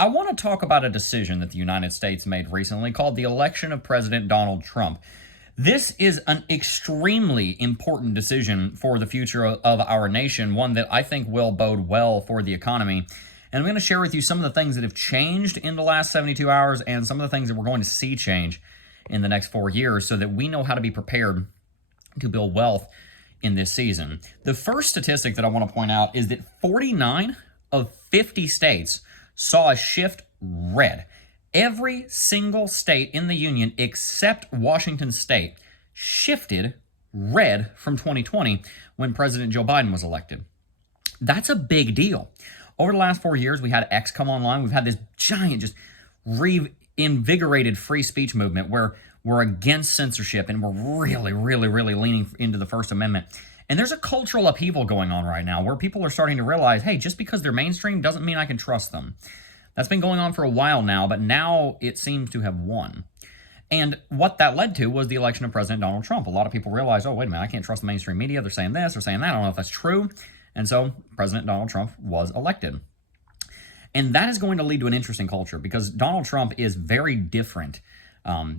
I want to talk about a decision that the United States made recently called the election of President Donald Trump. This is an extremely important decision for the future of our nation, one that I think will bode well for the economy. And I'm going to share with you some of the things that have changed in the last 72 hours and some of the things that we're going to see change in the next 4 years so that we know how to be prepared to build wealth in this season. The first statistic that I want to point out is that 49 of 50 states saw a shift red. Every single state in the union except Washington State shifted red from 2020 when President Joe Biden was elected. That's a big deal. Over the last 4 years, we had X come online. We've had this giant, just reinvigorated free speech movement where we're against censorship and we're really leaning into the First Amendment. And there's a cultural upheaval going on right now where people are starting to realize, hey, just because they're mainstream doesn't mean I can trust them. That's been going on for a while now, but now it seems to have won. And what that led to was the election of President Donald Trump. A lot of people realized, oh, wait a minute, I can't trust the mainstream media. They're saying this, they're saying that. I don't know if that's true. And so President Donald Trump was elected. And that is going to lead to an interesting culture because Donald Trump is very different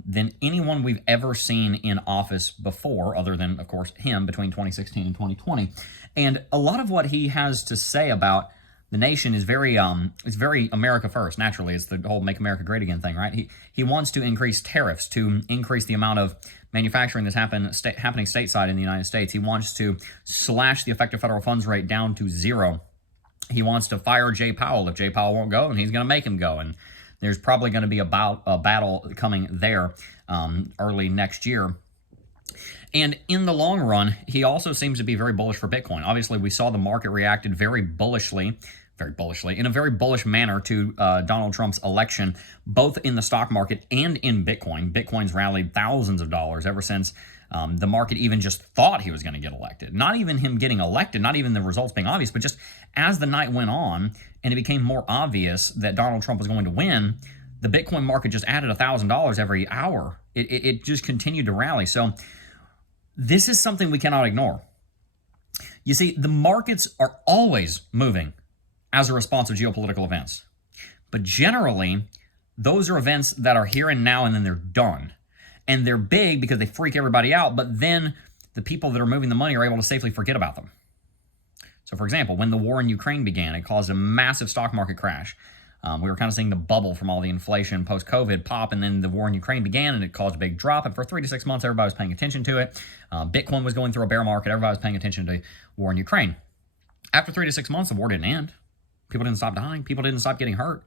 than anyone we've ever seen in office before, other than, of course, him between 2016 and 2020. And a lot of what he has to say about the nation is very America first. Naturally, it's the whole "Make America Great Again" thing, right? He wants to increase tariffs to increase the amount of manufacturing that's happening stateside in the United States. He wants to slash the effective federal funds rate down to zero. He wants to fire Jay Powell if Jay Powell won't go, and he's going to make him go. And there's probably going to be a battle coming there early next year. And in the long run, he also seems to be very bullish for Bitcoin. Obviously, we saw the market reacted very bullishly, in a very bullish manner to Donald Trump's election, both in the stock market and in Bitcoin. Bitcoin's rallied thousands of dollars ever since the market even just thought he was going to get elected. Not even him getting elected, not even the results being obvious, but just as the night went on and it became more obvious that Donald Trump was going to win, the Bitcoin market just added $1,000 every hour. It just continued to rally. So this is something we cannot ignore. You see, the markets are always moving as a response of geopolitical events. But generally, those are events that are here and now and then they're done. And they're big because they freak everybody out, but then the people that are moving the money are able to safely forget about them. So for example, when the war in Ukraine began, it caused a massive stock market crash. We were kind of seeing the bubble from all the inflation post-COVID pop, and then the war in Ukraine began, and it caused a big drop. And for 3 to 6 months, everybody was paying attention to it. Bitcoin was going through a bear market. Everybody was paying attention to the war in Ukraine. After 3 to 6 months, the war didn't end. People didn't stop dying. People didn't stop getting hurt.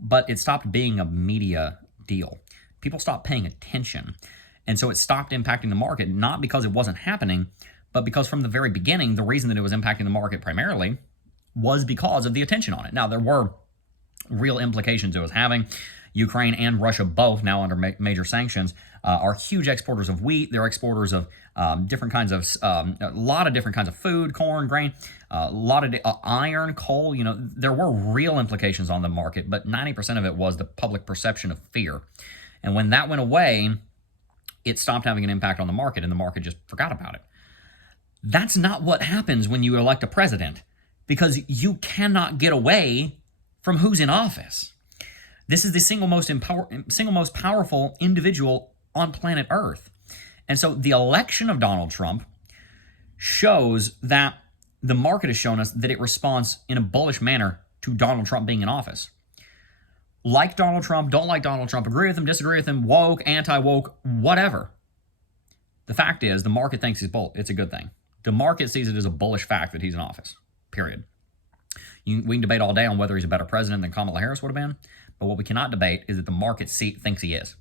But it stopped being a media deal. People stopped paying attention. And so it stopped impacting the market, not because it wasn't happening, but because from the very beginning, the reason that it was impacting the market primarily was because of the attention on it. Now, there were real implications it was having. Ukraine and Russia both, now under major sanctions, are huge exporters of wheat. They're exporters of different kinds of, a lot of different kinds of food, corn, grain, a lot of iron, coal. You know, there were real implications on the market, but 90% of it was the public perception of fear. And when that went away, it stopped having an impact on the market, and the market just forgot about it. That's not what happens when you elect a president, because you cannot get away from who's in office. This is the single most powerful individual on planet Earth. And so the election of Donald Trump shows that the market has shown us that it responds in a bullish manner to Donald Trump being in office. Like Donald Trump, don't like Donald Trump, agree with him, disagree with him, woke, anti-woke, whatever. The fact is, the market thinks it's a good thing. The market sees it as a bullish fact that he's in office, period. We can debate all day on whether he's a better president than Kamala Harris would have been, but what we cannot debate is that the market thinks he is.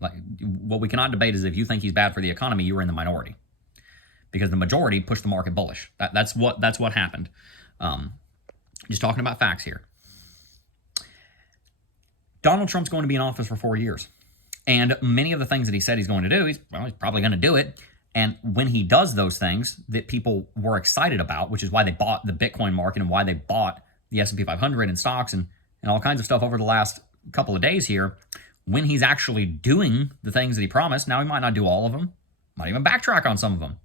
Like, what we cannot debate is if you think he's bad for the economy, you are in the minority, because the majority pushed the market bullish. That's what happened. Just talking about facts here. Donald Trump's going to be in office for 4 years, and many of the things that he said he's going to do, he's probably going to do it. And when he does those things that people were excited about, which is why they bought the Bitcoin market and why they bought the S&P 500 and stocks and all kinds of stuff over the last couple of days here, when he's actually doing the things that he promised, now he might not do all of them, might even backtrack on some of them.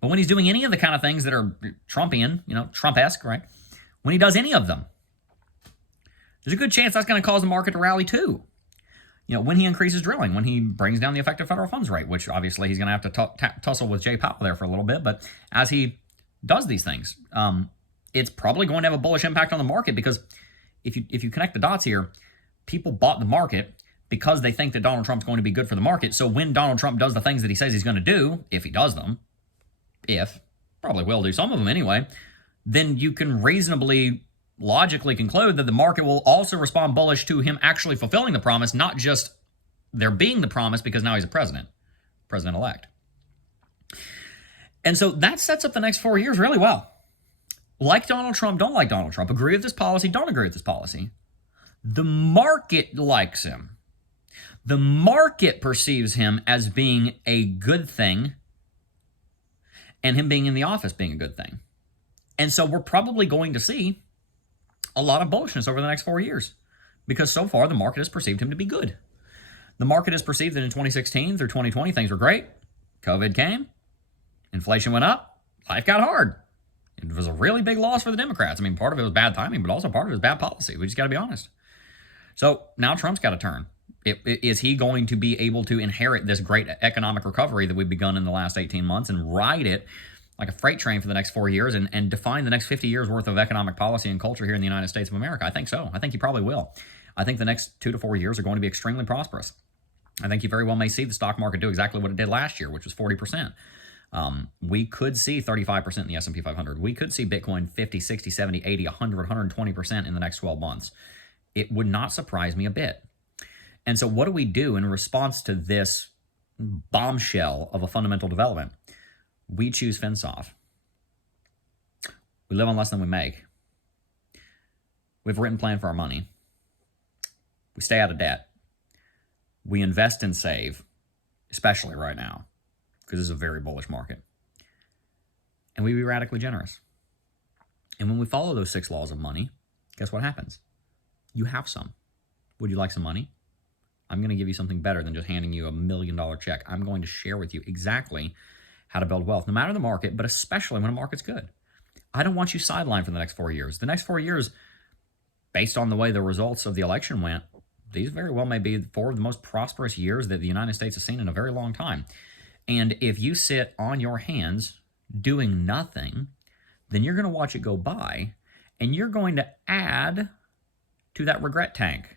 But when he's doing any of the kind of things that are Trumpian, Trump-esque, right? When he does any of them, there's a good chance that's going to cause the market to rally too. When he increases drilling, when he brings down the effective federal funds rate, which obviously he's going to have to tussle with Jay Powell there for a little bit. But as he does these things, it's probably going to have a bullish impact on the market, because if you connect the dots here, people bought the market because they think that Donald Trump's going to be good for the market. So when Donald Trump does the things that he says he's going to do, if he does them, probably will do some of them anyway, then you can reasonably, logically conclude that the market will also respond bullish to him actually fulfilling the promise, not just there being the promise because now he's a president-elect. And so that sets up the next 4 years really well. Like Donald Trump, don't like Donald Trump, agree with this policy, don't agree with this policy. The market likes him. The market perceives him as being a good thing, and him being in the office being a good thing. And so we're probably going to see a lot of bullishness over the next 4 years, because so far the market has perceived him to be good. The market has perceived that in 2016 through 2020 things were great. COVID came, inflation went up, life got hard. It was a really big loss for the Democrats. I mean, part of it was bad timing, but also part of it was bad policy. We just got to be honest. So now Trump's got to turn. Is he going to be able to inherit this great economic recovery that we've begun in the last 18 months and ride it like a freight train for the next 4 years and define the next 50 years worth of economic policy and culture here in the United States of America? I think so. I think he probably will. I think the next 2 to 4 years are going to be extremely prosperous. I think you very well may see the stock market do exactly what it did last year, which was 40%. We could see 35% in the S&P 500. We could see Bitcoin 50, 60, 70, 80, 100, 120% in the next 12 months. It would not surprise me a bit. And so what do we do in response to this bombshell of a fundamental development? We choose FinSoft. We live on less than we make. We have a written plan for our money. We stay out of debt. We invest and save, especially right now, because this is a very bullish market. And we be radically generous. And when we follow those 6 laws of money, guess what happens? You have some. Would you like some money? I'm going to give you something better than just handing you $1 million check. I'm going to share with you exactly how to build wealth, no matter the market, but especially when a market's good. I don't want you sidelined for the next 4 years. The next 4 years, based on the way the results of the election went, these very well may be 4 of the most prosperous years that the United States has seen in a very long time. And if you sit on your hands doing nothing, then you're going to watch it go by, and you're going to add to that regret tank.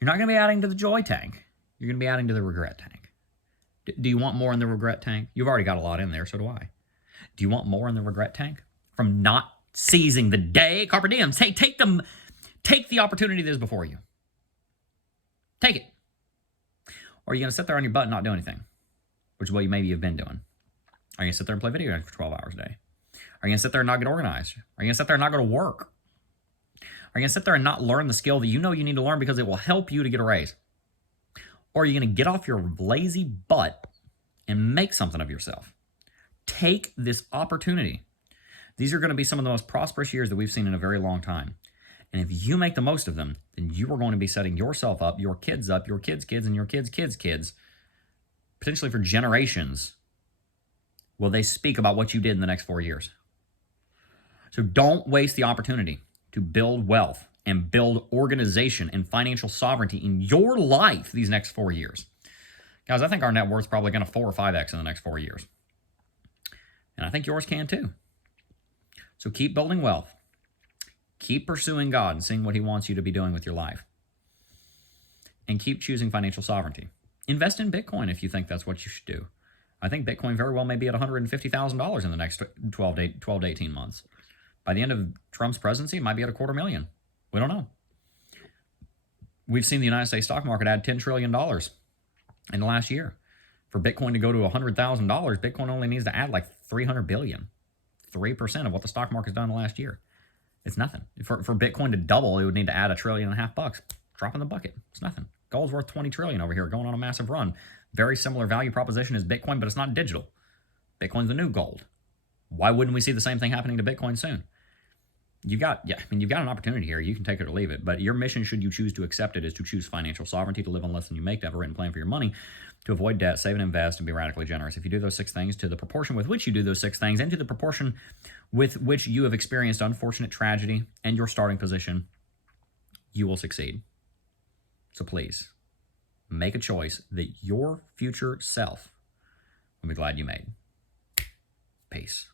You're not going to be adding to the joy tank. You're going to be adding to the regret tank. Do you want more in the regret tank? You've already got a lot in there, so do I. Do you want more in the regret tank from not seizing the day? Carpe diem. Take the opportunity that is before you. Take it. Or are you going to sit there on your butt and not do anything? Which is what you maybe have been doing. Are you going to sit there and play video games for 12 hours a day? Are you going to sit there and not get organized? Are you going to sit there and not go to work? Are you going to sit there and not learn the skill that you know you need to learn because it will help you to get a raise? Or are you going to get off your lazy butt and make something of yourself? Take this opportunity. These are going to be some of the most prosperous years that we've seen in a very long time. And if you make the most of them, then you are going to be setting yourself up, your kids up, your kids' kids, and your kids' kids' kids, potentially for generations, will they speak about what you did in the next 4 years. So don't waste the opportunity to build wealth and build organization and financial sovereignty in your life these next 4 years. Guys, I think our net worth is probably going to 4 or 5x in the next 4 years. And I think yours can too. So keep building wealth. Keep pursuing God and seeing what he wants you to be doing with your life. And keep choosing financial sovereignty. Invest in Bitcoin if you think that's what you should do. I think Bitcoin very well may be at $150,000 in the next 12 to 18 months. By the end of Trump's presidency, it might be at $250,000. We don't know. We've seen the United States stock market add $10 trillion in the last year. For Bitcoin to go to $100,000, Bitcoin only needs to add like $300 billion. 3% of what the stock market's done in the last year. It's nothing. For Bitcoin to double, it would need to add $1.5 trillion. Drop in the bucket. It's nothing. Gold's worth $20 trillion over here, going on a massive run. Very similar value proposition as Bitcoin, but it's not digital. Bitcoin's the new gold. Why wouldn't we see the same thing happening to Bitcoin soon? You've got an opportunity here. You can take it or leave it. But your mission, should you choose to accept it, is to choose financial sovereignty, to live on less than you make, to have a written plan for your money, to avoid debt, save and invest, and be radically generous. If you do those 6 things, to the proportion with which you do those 6 things, and to the proportion with which you have experienced unfortunate tragedy and your starting position, you will succeed. So please, make a choice that your future self will be glad you made. Peace.